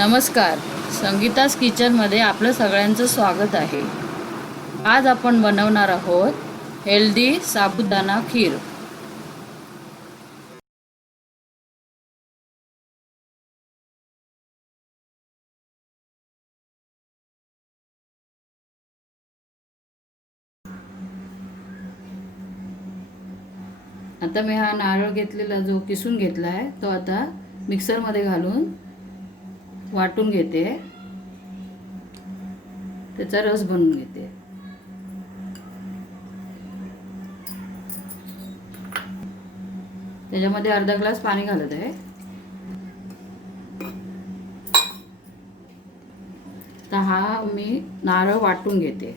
नमस्कार. संगीताज किचनमध्ये आपलं सगळ्यांचं स्वागत आहे. आज आपण बनवणार आहोत हेल्दी साबुदाणा खीर. आता मी हा नारळ घेतलेला जो किसून घेतला आहे तो आता मिक्सरमध्ये घालून वाटून घेते. त्याचा रस बनवून घेते. त्याच्यामध्ये अर्धा ग्लास पाणी घालत आहे. तर हा मी नारळ वाटून घेते.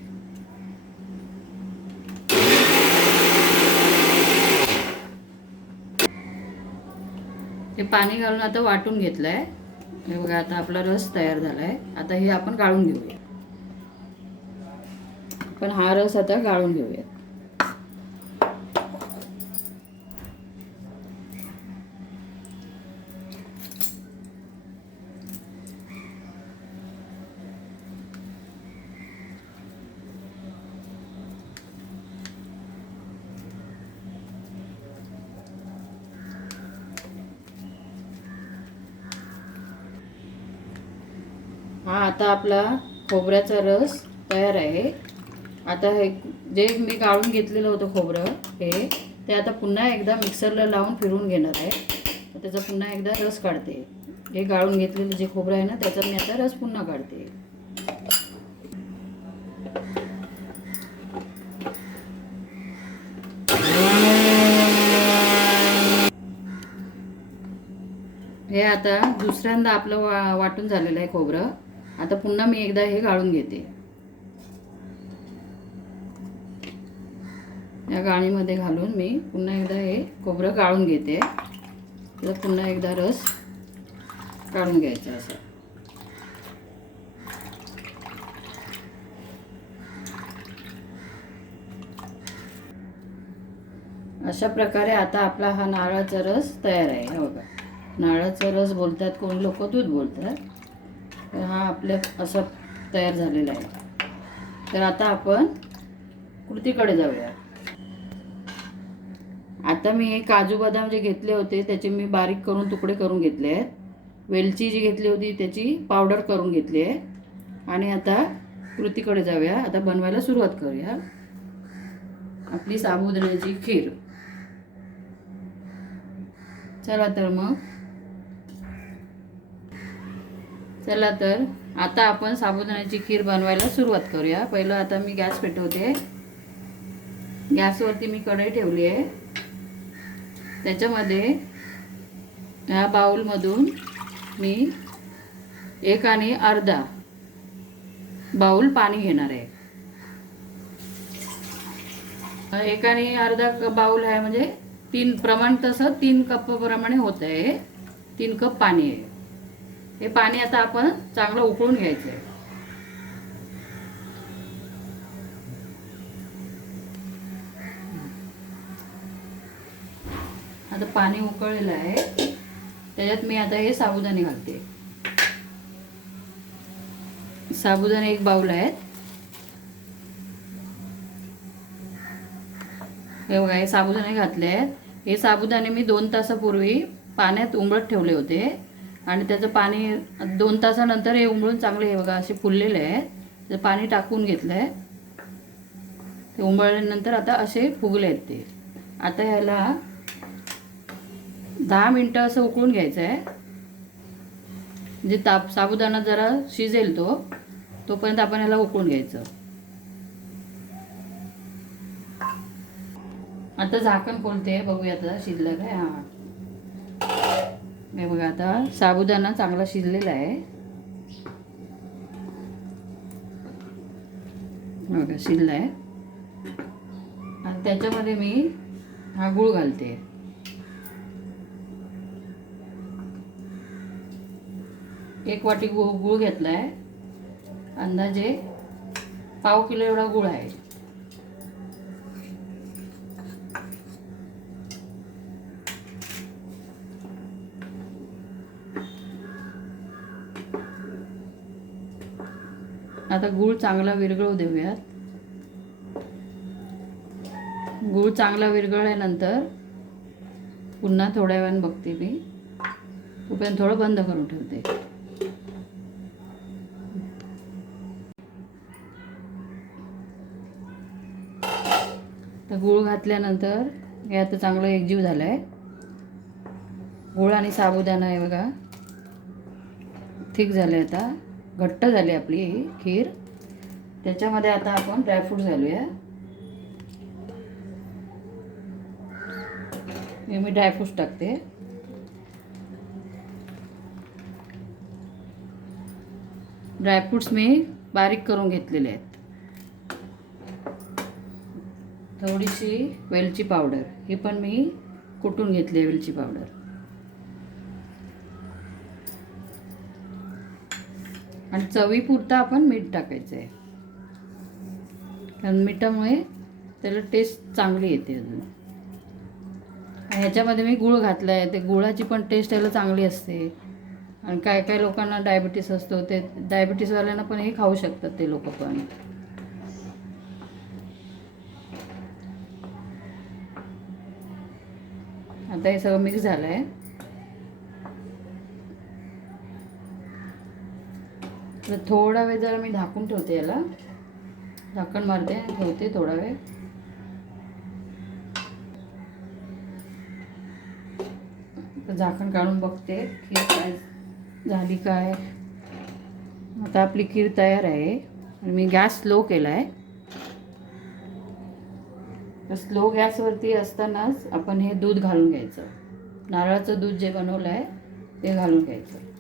हे पाणी घालून आता वाटून घेतलंय. हे बघा आता आपला रस तयार झालाय. आता हे आपण गाळून घेऊया. पण हा रस आता गाळून घेऊया. हा आता आपला खोबऱ्याचा रस तयार आहे. आता हे जे मी गाळून घेतलेलं होतं खोबरं ते आता पुन्हा एकदा मिक्सरला लावून फिरवून घेणार आहे. त्याचा पुन्हा एकदा रस काढते. हे गाळून घेतलेलं जे खोबरं आहे ना त्याचा मी आता रस पुन्हा काढते. हे आता दुसऱ्यांदा आपलं वाटून झालेलं आहे खोबरं. आता पुन्हा मी एकदा हे गाळून घेते. या गाळणीमध्ये घालून मी पुन्हा एकदा हे खोबरं गाळून घेते. त्याचा पुन्हा एकदा रस काढून घ्यायचा असं. अशा प्रकारे आता आपला हा नारळाचा रस तयार आहे. हे बघा, नारळाचा रस बोलतात, कोण लोक दूध बोलतात. तर हा आपल्या असं तयार झालेला आहे. तर आता आपण कृतीकडे जाऊया. आता मी हे काजू बदाम जे घेतले होते त्याचे मी बारीक करून तुकडे करून घेतले आहेत. वेलची जी घेतली होती त्याची पावडर करून घेतली आहे. आणि आता कृतीकडे जाऊया. आता बनवायला सुरुवात करूया आपली साबुदाण्याची खीर. चला तर आता आपण साबुदाण्याची खीर बनवायला सुरुवात करूया. पहिलं आता मी गॅस पेटवते. गॅसवरती मी कढई ठेवली आहे. त्याच्यामध्ये ह्या बाउलमधून मी 1 आणि अर्धा बाउल पाणी घेणार आहे. 1 आणि अर्धा बाउल आहे म्हणजे 3 प्रमाण, तसं 3 कप प्रमाणे होत आहे. 3 कप पाणी आहे. हे पाणी आता आपण चांगलं उकळून घ्यायचं आहे. आता पाणी उकळलेलं आहे. त्याच्यात मी आता हे साबुदाणे घालते. साबुदाणे 1 बाउल आहेत. हे बघा, हे साबुदाणे घातले आहेत. हे साबुदाणे मी 2 तासापूर्वी पाण्यात उंबळत ठेवले होते आणि त्याचं पाणी 2 तासानंतर हे उंबळून चांगले हे बघा असे फुललेले आहेत. ते पाणी टाकून घेतलं आहे. ते उंबळल्यानंतर आता असे फुगले आहेत ते. आता ह्याला 10 मिनटं असं उकळून घ्यायचं आहे. म्हणजे साबुदाणा जरा शिजेल तोपर्यंत आपण ह्याला उकळून घ्यायचं. आता झाकण खोलते, बघूया आता शिजलं काय. हां, हे बघा आता साबुदाणा चांगला शिजलेला आहे. बघा शिजला आहे. आणि त्याच्यामध्ये मी हा गूळ घालते. एक वाटी गूळ घेतला आहे. अंदाजे पाव किलो एवढा गूळ आहे. आता गूळ चांगला विरघळू देऊयात. गूळ चांगला विरघळल्यानंतर पुन्हा थोड्या वेळाने बघते मी. तोपर्यंत थोडं बंद करून ठेवते. तर गूळ घातल्यानंतर हे आता चांगलं एकजीव झालं आहे. गूळ आणि साबुदाणा आहे बघा, थिक झाले, आता घट्ट झाली आपली ही खीर. त्याच्यामध्ये आता आपण ड्रायफ्रूट घालूया. मी ड्रायफ्रूट्स टाकते. ड्रायफ्रूट्स मी बारीक करून घेतलेले आहेत. थोडीशी वेलची पावडर, ही पण मी कुटून घेतली आहे वेलची पावडर. आणि चवीपुरता आपण मीठ टाकायचं आहे, कारण मिठामुळे त्याला टेस्ट चांगली येते अजून. ह्याच्यामध्ये मी गूळ घातला आहे, ते गुळाची पण टेस्ट याला चांगली असते. आणि काय काय लोकांना डायबिटीस असतो, ते डायबिटीसवाल्यांना पण हे खाऊ शकतात ते लोक पण. आता हे सगळं मिक्स झालं आहे. तर थोडा वेळ जरा मी झाकून ठेवते, याला झाकण मारते, ठेवते थोडा वेळ. तर झाकण काढून बघते खीर काय झाली काय. आता आपली खीर तयार आहे. आणि मी गॅस स्लो केला आहे. तर स्लो गॅसवरती असतानाच आपण हे दूध घालून घ्यायचं. नारळाचं दूध जे बनवलं आहे ते घालून घ्यायचं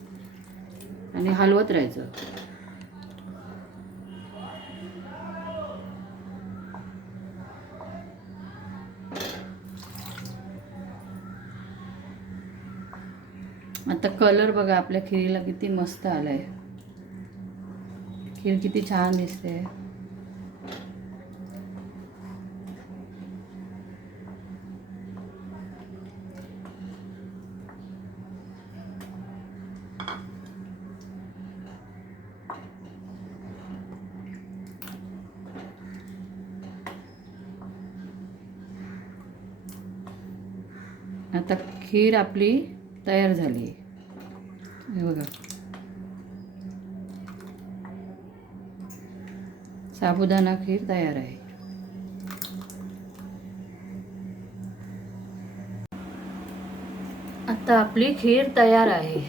आणि हलवत राहायचं. आता कलर बघा आपल्या खिरीला किती मस्त आलाय. खीर किती छान दिसते. आता खीर आपली तयार झाली. हे बघा, साबुदाणा खीर तयार आहे. आता आपली खीर तयार आहे.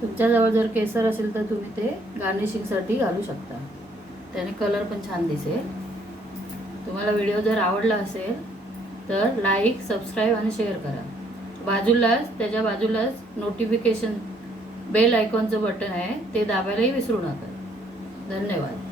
तुमच्याजवळ जर केसर असेल तर तुम्ही ते गार्निशिंगसाठी घालू शकता, त्याने कलर पण छान दिसेल. तुम्हाला व्हिडिओ जर आवडला असेल तर लाईक, सबस्क्राईब आणि शेअर करा. त्याच्या बाजूलाच नोटिफिकेशन बेल आयकॉनचं बटन आहे, ते दाबायलाही विसरू नका. धन्यवाद.